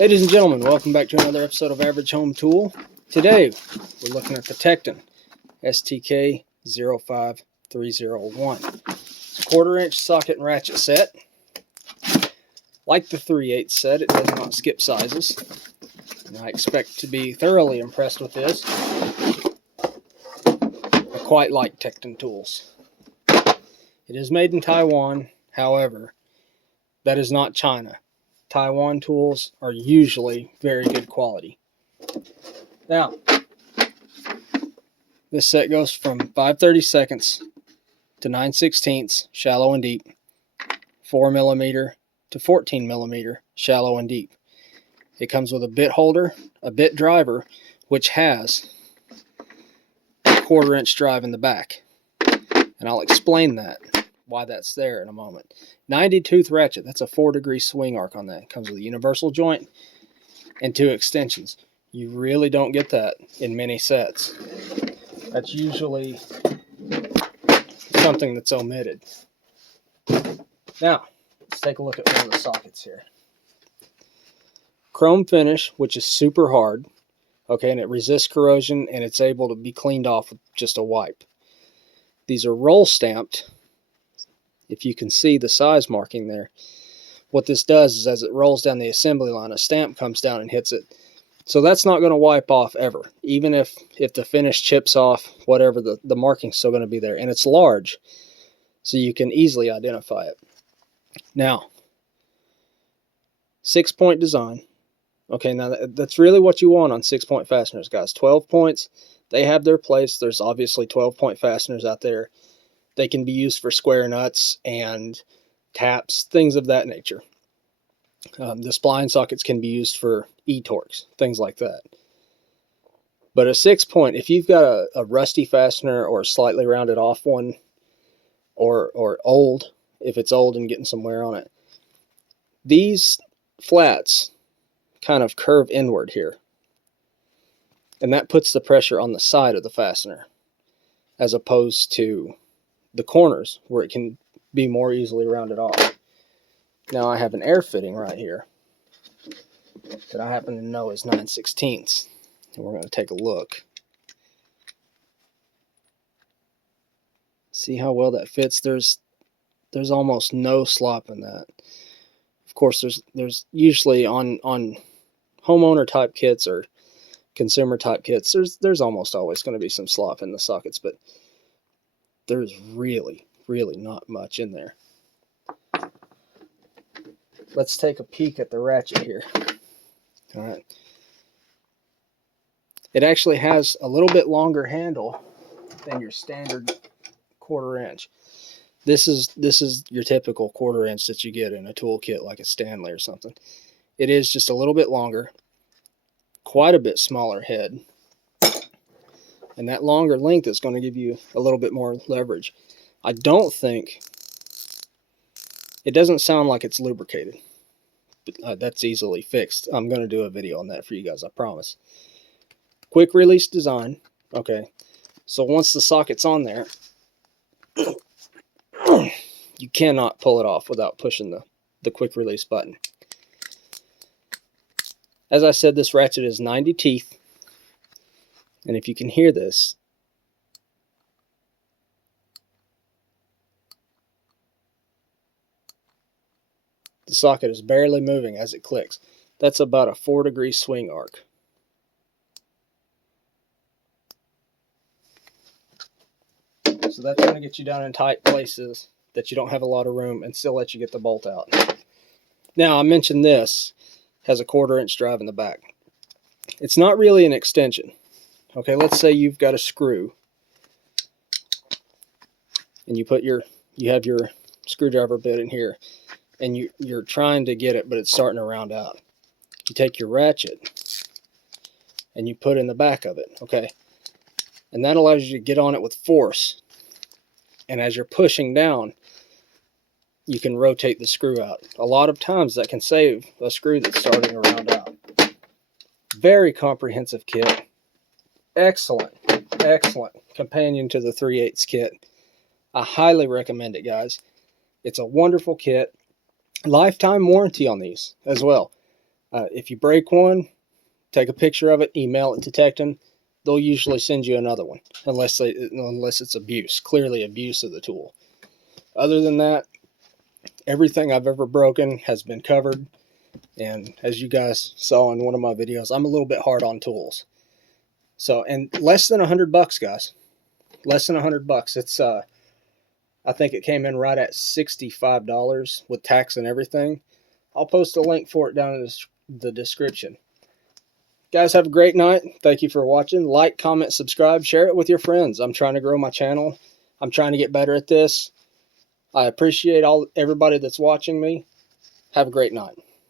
Ladies and gentlemen, welcome back to another episode of Average Home Tool. Today, we're looking at the Tekton STK05301. It's a 1/4 inch socket and ratchet set. Like the 3/8 set, it does not skip sizes. And I expect to be thoroughly impressed with this. I quite like Tekton tools. It is made in Taiwan, however, that is not China. Taiwan tools are usually very good quality. Now, this set goes from 5/32 to 9/16 shallow and deep, 4mm to 14mm shallow and deep. It comes with a bit holder, a bit driver, which has a 1/4 inch drive in the back. And I'll explain that, why that's there in a moment. 90 tooth ratchet, that's a 4-degree swing arc on that. It comes with a universal joint and 2 extensions. You really don't get that in many sets. That's usually something that's omitted. Now, let's take a look at one of the sockets here. Chrome finish, which is super hard, okay, and it resists corrosion and it's able to be cleaned off with just a wipe. These are roll stamped. If you can see the size marking there, what this does is as it rolls down the assembly line, a stamp comes down and hits it. So that's not going to wipe off ever. Even if the finish chips off, whatever, the marking's still going to be there. And it's large, so you can easily identify it. Now, 6-point design. Okay, now that's really what you want on 6-point fasteners, guys. 12 points, they have their place. There's obviously 12-point fasteners out there. They can be used for square nuts and taps, things of that nature. The spline sockets can be used for E-torques, things like that. But a 6-point, if you've got a rusty fastener or a slightly rounded off one, or old, if it's old and getting some wear on it, these flats kind of curve inward here. And that puts the pressure on the side of the fastener, as opposed to the corners where it can be more easily rounded off. Now I have an air fitting right here that I happen to know is 9/16, and we're going to take a look. See how well that fits? There's almost no slop in that. Of course, there's usually on homeowner type kits or consumer type kits, there's almost always going to be some slop in the sockets, but there's really not much in there. Let's take a peek at the ratchet here. All right. It actually has a little bit longer handle than your standard 1/4 inch. This is your typical 1/4 inch that you get in a tool kit like a Stanley or something. It is just a little bit longer, quite a bit smaller head. And that longer length is going to give you a little bit more leverage. I don't think, it doesn't sound like it's lubricated. But that's easily fixed. I'm going to do a video on that for you guys, I promise. Quick release design. Okay, so once the socket's on there, you cannot pull it off without pushing the quick release button. As I said, this ratchet is 90 teeth. And if you can hear this, the socket is barely moving as it clicks. That's about a 4-degree swing arc. So that's going to get you down in tight places that you don't have a lot of room and still let you get the bolt out. Now, I mentioned this has a 1/4 inch drive in the back. It's not really an extension. Okay, let's say you've got a screw and you have your screwdriver bit in here and you're trying to get it, but it's starting to round out. You take your ratchet and you put in the back of it, okay? And that allows you to get on it with force. And as you're pushing down, you can rotate the screw out. A lot of times that can save a screw that's starting to round out. Very comprehensive kit. Excellent companion to the 3/8 kit. I highly recommend it, guys. It's a wonderful kit. Lifetime warranty on these as well. If you break one, take a picture of it, email it to Tekton. They'll usually send you another one, unless it's abuse, clearly abuse of the tool. Other than that, everything I've ever broken has been covered. And as you guys saw in one of my videos, I'm a little bit hard on tools. So, and less than $100, guys. Less than $100. It's I think it came in right at $65 with tax and everything. I'll post a link for it down in the description. Guys, have a great night. Thank you for watching. Like, comment, subscribe, share it with your friends. I'm trying to grow my channel. I'm trying to get better at this. I appreciate everybody that's watching me. Have a great night.